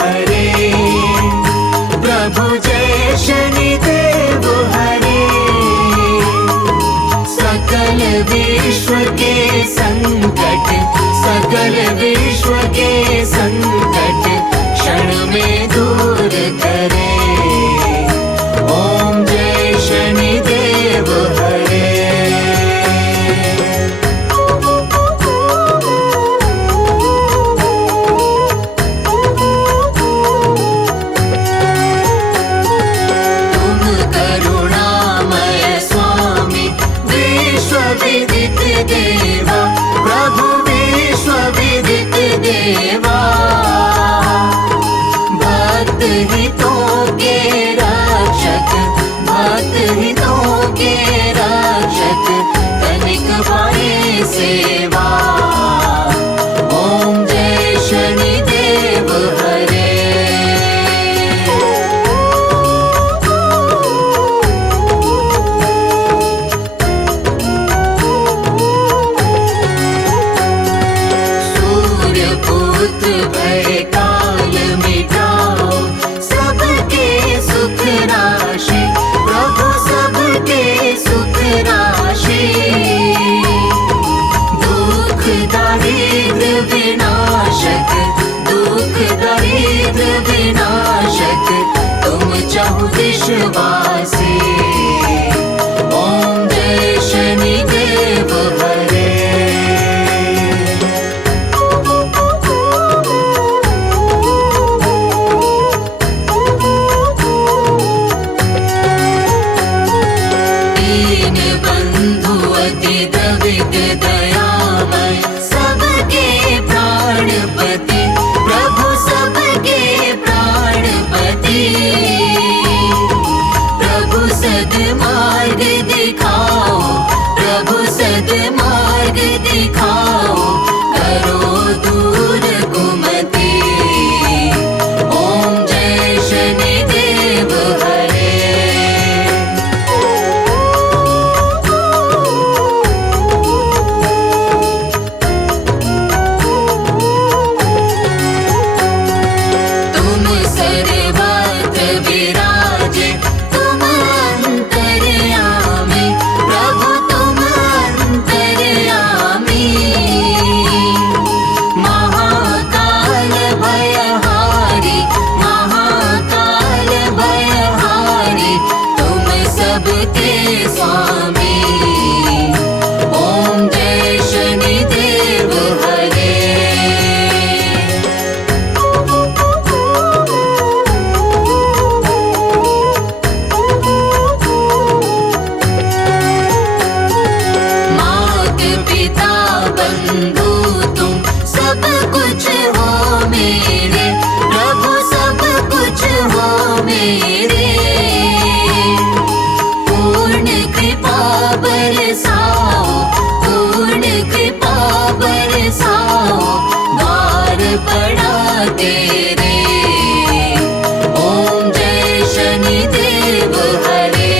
हरे, प्रभु जय शनिदेव हरे। सकल विश्व के संकट, सकल विश्व के संकट क्षण में दूर करे। ओम जय शनिदेव हरे। तुम करुणामय स्वामी, विश्व विदित देवा, प्रभु विश्व विदित देवा। भक्त हितों के रक्षक, भक्त हितों के रक्षक, तनिक पाए सेवा। ओम जय शनिदेव हरे। सूर्य पुत्र भय काल मिटाओ, सबके सुख राशि, प्रभु सबके सुख राशि। दुख दारिद्र विनाशक, दुख दारिद्र विनाशक, तुम चाहो विश्वासी। ओम जय शनिदेव हरे। दीन बंधु अति द्रवित दयामय, सबके प्राणपति, प्रभु सबके प्राणपति। प्रभु सद्मार्ग दिखाओ, प्रभु सद्मार्ग दिखाओ, करो दूर कुमति। ओम जय शनिदेव हरे। तुम सर्वत्र विराजे, तुम अंतर्यामी, प्रभु तुम अंतर्यामी। महाकाल भयहारी, महाकाल भयहारी, तुम सबके स्वामी। ओम जय शनिदेव हरे। मात पिता बंधु तुम सब कुछ हो मेरे, प्रभु सब कुछ हो मेरे। पूर्ण कृपा बरसाओ, पूर्ण कृपा बरसाओ, द्वार पड़ा तेरे। ओम जय शनिदेव हरे।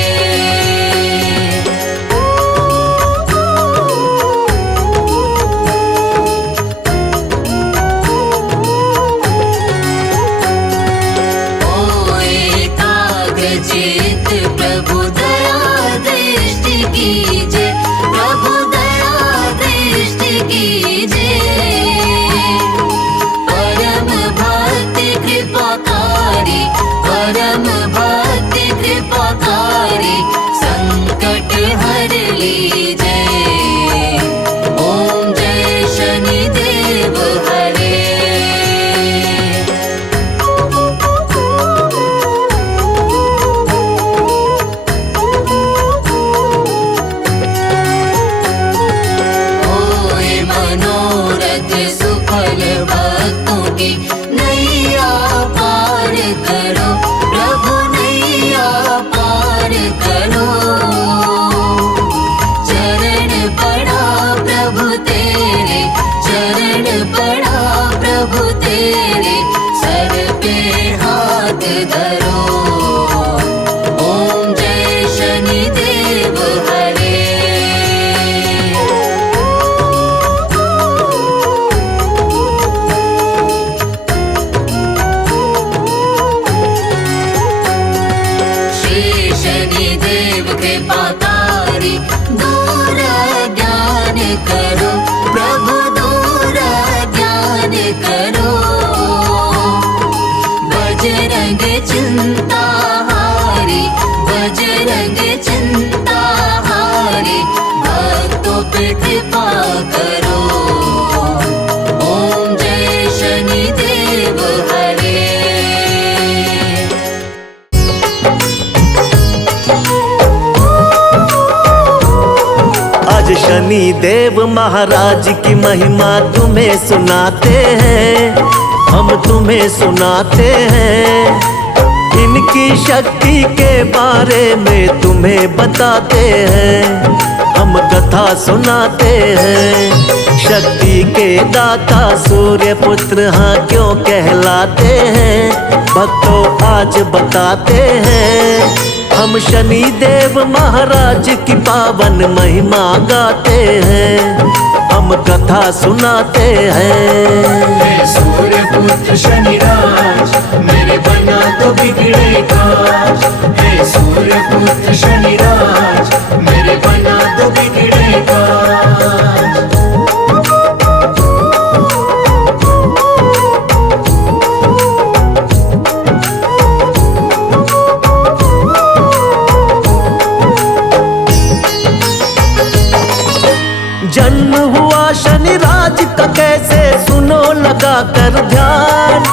पे कृपा करो। ओम जय शनिदेव हरे। आज शनि देव महाराज की महिमा तुम्हें सुनाते हैं, हम तुम्हें सुनाते हैं। इनकी शक्ति के बारे में तुम्हें बताते हैं, हम कथा सुनाते हैं। शक्ति के दाता सूर्य पुत्र हाँ क्यों कहलाते हैं, भक्तों आज बताते हैं। हम शनि देव महाराज की पावन महिमा गाते हैं, हम कथा सुनाते हैं। सूर्य पुत्र शनिराज मेरे बना तो बिगड़े काज। हे सूर्य पुत्र शनिराज मेरे बना तो बिगड़े काज। जन्म हुआ शनिराज का कैसे सुनो लगा कर ध्यान।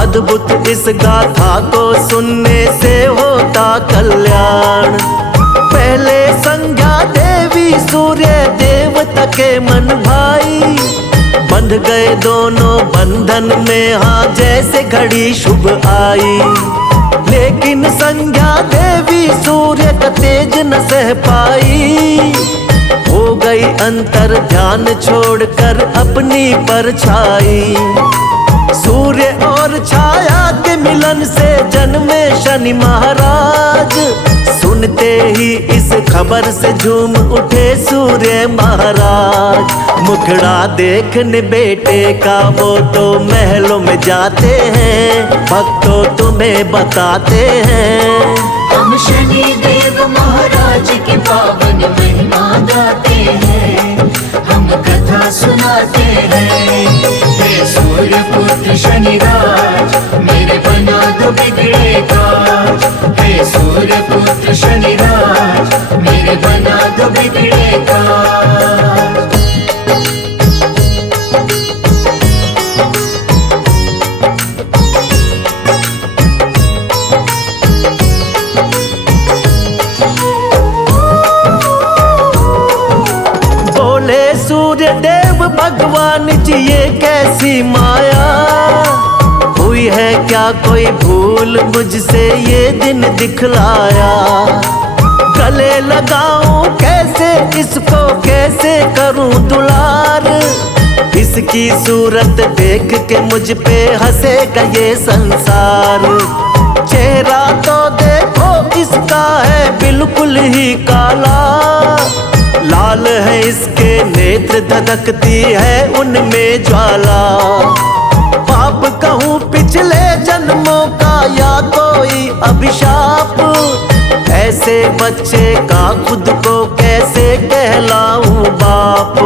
अद्भुत इस गाथा को सुनने से होता कल्याण। पहले संज्ञा देवी सूर्य देवता के मन भाई, बंध गए दोनों बंधन में हाँ जैसे घड़ी शुभ आई। लेकिन संज्ञा देवी सूर्य का तेज न सह पाई, हो गई अंतर ध्यान छोड़कर अपनी परछाई। सूर्य और छाया के मिलन से जन्मे शनि महाराज। सुनते ही इस खबर से झूम उठे सूर्य महाराज। मुखड़ा देखने बेटे का वो तो महलों में जाते हैं, भक्तों तुम्हें बताते हैं। हम शनि देव महाराज की पावन महिमा गाते हैं, हम कथा सुनाते हैं। हे सूर्य पुत्र शनिराज मेरे बना दो बिगड़े काज। हे सूर्य पुत्र शनिराज मेरे बना दो बिगड़े काज। सूर्य देव भगवान जी ये कैसी माया हुई है, क्या कोई भूल मुझसे ये दिन दिखलाया। गले लगाऊं कैसे इसको, कैसे करूं दुलार। इसकी सूरत देख के मुझ पे हंसेगा ये संसार। चेहरा तो देखो इसका है बिल्कुल ही काला, लाल है इसके नेत्र धधकती है उनमें ज्वाला। पाप कहूँ पिछले जन्मों का या कोई अभिशाप, ऐसे बच्चे का खुद को कैसे कहलाऊं बाप।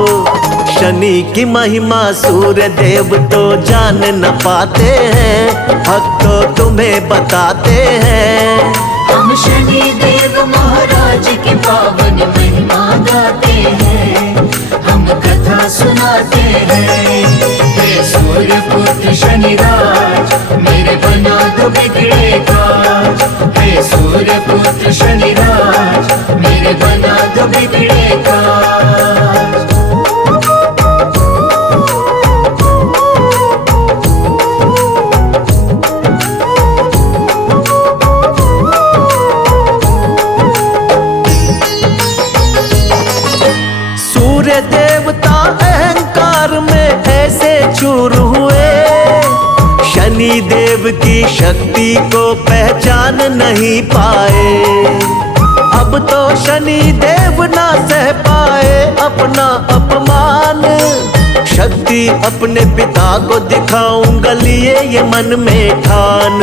शनि की महिमा सूर्य देव तो जान न पाते हैं, भक्तों तुम्हें बताते हैं। हम शनि देव महाराज की पावन महिमा गाते हैं, हम कथा सुनाते हैं। हे सूर्य पुत्र शनिराज मेरे बना दो बिगड़े काज। हे सूर्य पुत्र शनिराज मेरे बना दो बिगड़े काज। सूर्य देवता अहंकार में ऐसे चूर हुए, शनि देव की शक्ति को पहचान नहीं पाए। अब तो शनि देव ना सह पाए अपना अपमान। शक्ति अपने पिता को दिखाऊंगा लिए ये मन में ठान।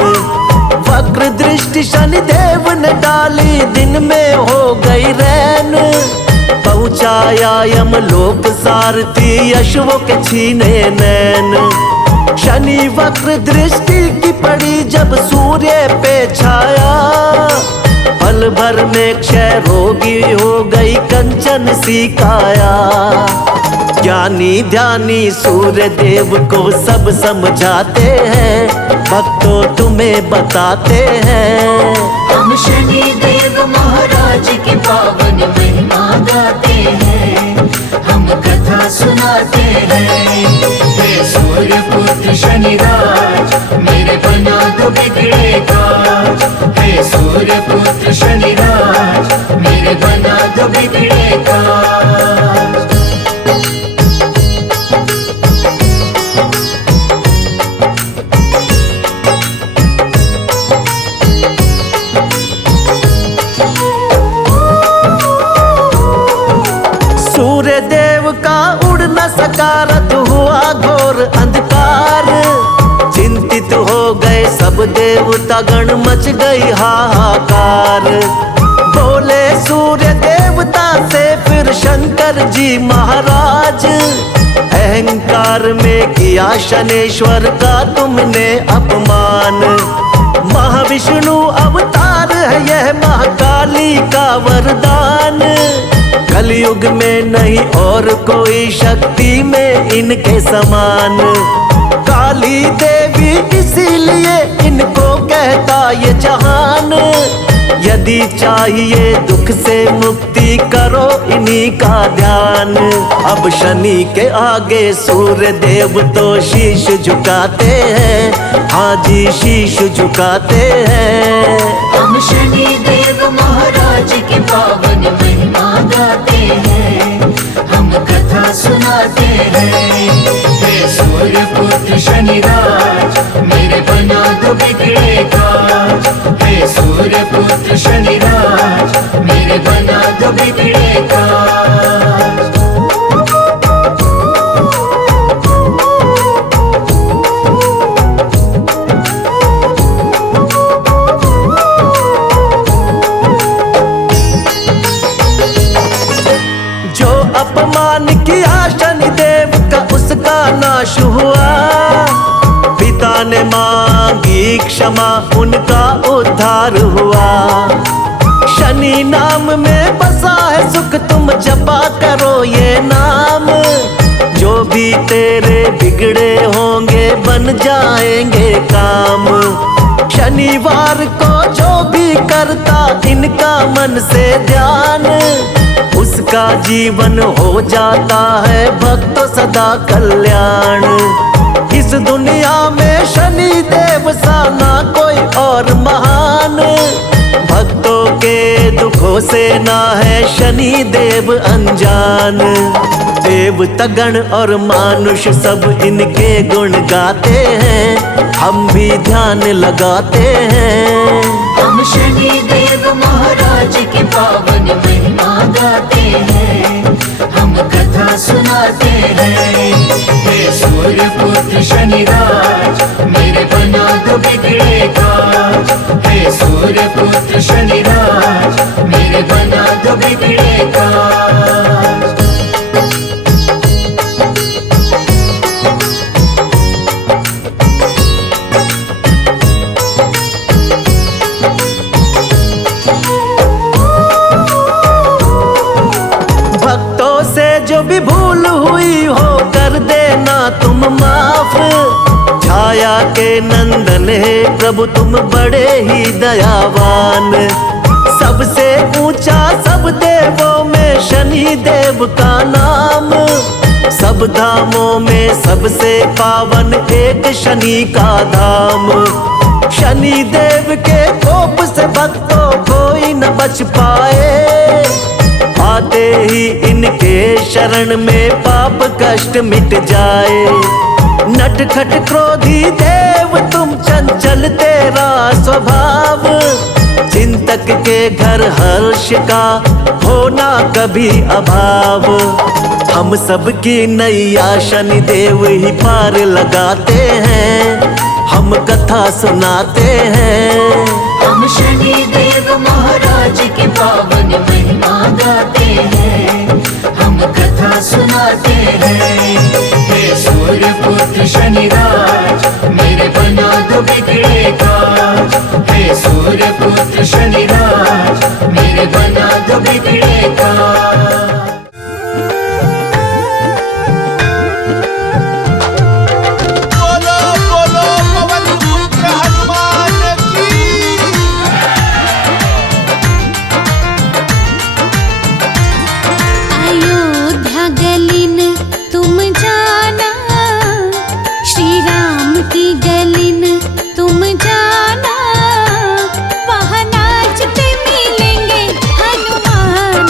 वक्र दृष्टि शनि देव ने डाली, दिन में हो गई रैन। पहुँचाया यमलोक सारथी अश्वों के छीने नैन। शनि वक्र दृष्टि की पड़ी जब सूर्य पे छाया, पल भर में क्षय रोगी हो गई कंचन सी काया। ज्ञानी ध्यानी सूर्य देव को सब समझाते हैं, भक्तों तुम्हें बताते हैं। हम शनि देव महाराज की पावन महिमा गाते हैं, हम कथा सुनाते हैं। हे सूर्य पुत्र शनिराज मेरे बना दो बिगड़े काज। हे सूर्य पुत्र शनिराज मेरे बना दो बिगड़े काज। सूर्य देव का उड़ न सका रथ हुआ घोर अंधकार। चिंतित हो गए सब देवता गण मच गई हाहाकार। बोले सूर्य देवता से फिर शंकर जी महाराज, अहंकार में किया शनेश्वर का तुमने अपमान। महाविष्णु अवतार है यह महाकाली का वरदान। कलयुग में नहीं और कोई शक्ति में इनके समान। काली देवी इसीलिए इनको कहता ये जहान। यदि चाहिए दुख से मुक्ति करो इन्हीं का ध्यान। अब शनि के आगे सूर्य देव तो शीश झुकाते हैं, हाँ जी शीश झुकाते हैं। हम शनि देव महाराज की पावन महिमा गाते हैं, हम कथा सुनाते हैं। हे सूर्य पुत्र शनिराज मेरे बना दो बिगड़े काज। हे सूर्य पुत्र शनिराज मेरे बना दो बिगड़े काज। जो अपमान किया शनिदेव का उसका नाश हुआ। पिता ने मांगी क्षमा उनका उद्धार हुआ। शनि नाम में बसा है सुख तुम जपा करो ये नाम। जो भी तेरे बिगड़े होंगे बन जाएंगे काम। शनिवार को जो भी करता इनका मन से ध्यान, उसका जीवन हो जाता है भक्त सदा कल्याण। इस दुनिया में शनि देव सा ना कोई और महान। भक्तों के दुखों से ना है शनि देव अनजान। देवता गण और मानुष सब इनके गुण गाते हैं, हम भी ध्यान लगाते हैं। हम शनि देव महाराज की पावन महिमा गाते हैं, हम कथा सुनाते हैं। हे सूर्य पुत्र शनिराज मेरे बना दो बिगड़े काज। हे सूर्य पुत्र शनिराज मेरे बना दो बिगड़े काज। जो भी भूल हुई हो कर देना तुम माफ। छाया के नंदन है प्रभु तुम बड़े ही दयावान। सबसे ऊंचा सब देवों में शनि देव का नाम। सब धामों में सबसे पावन एक शनि का धाम। शनि देव के कोप से भक्तों कोई न बच पाए। आते ही इनके शरण में पाप कष्ट मिट जाए। नटखट क्रोधी देव तुम चंचल तेरा स्वभाव। चिंतक के घर हर्ष का होना कभी अभाव। हम सबकी नैया शनि देव ही पार लगाते हैं, हम कथा सुनाते हैं। हम शनि देव महाराज की पावन महिमा गाते हैं, हम कथा सुनाते हैं। हे सूर्य पुत्र शनिराज मेरे बना दो बिगड़े काज। हे सूर्य पुत्र शनिराज मेरे बना दो बिगड़े काज। बोलो बोलो पवन पुत्र हनुमान की। अयोध्या गलिन तुम जाना, श्री राम की गलिन तुम जाना, वहाँ नाचते मिलेंगे हनुमान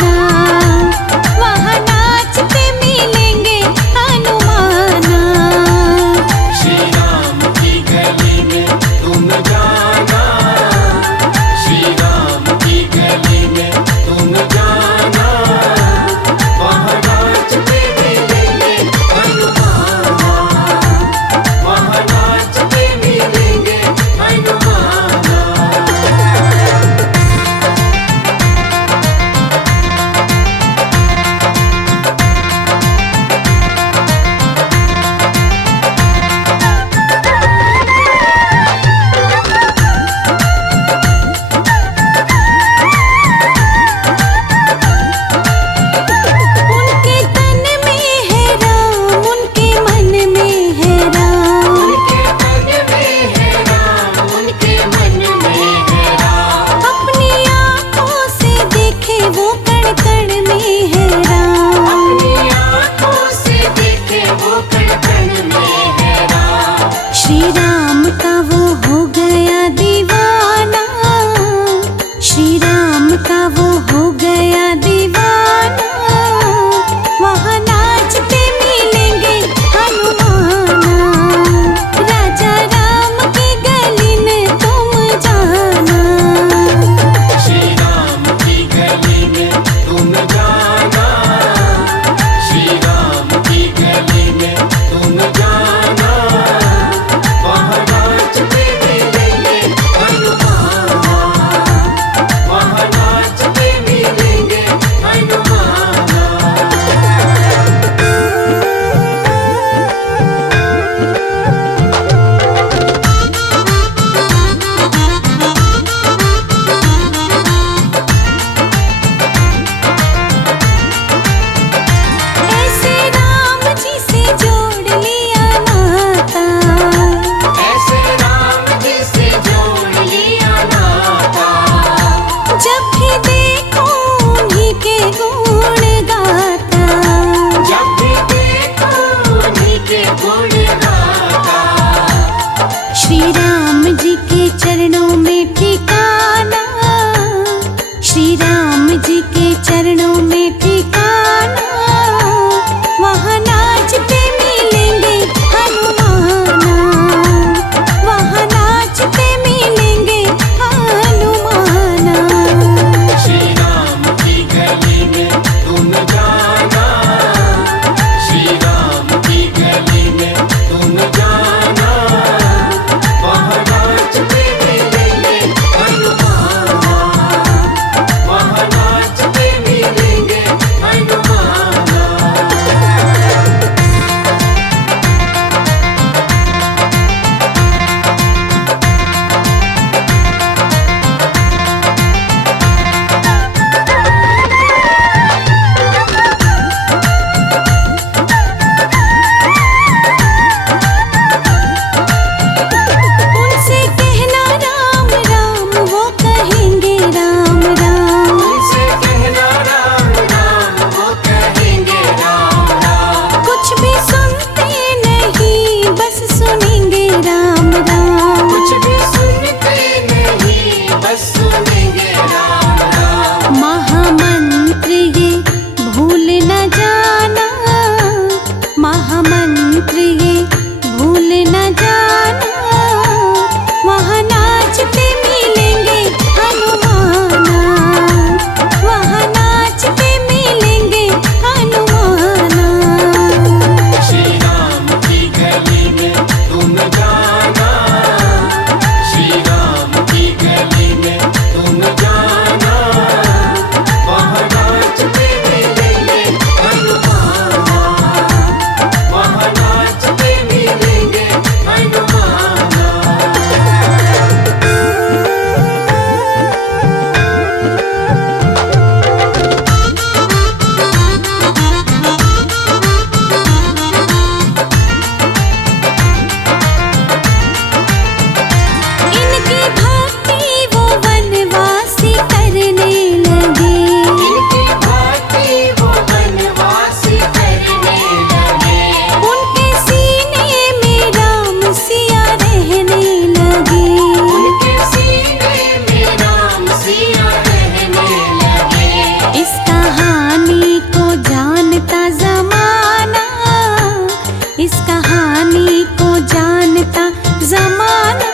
जमाना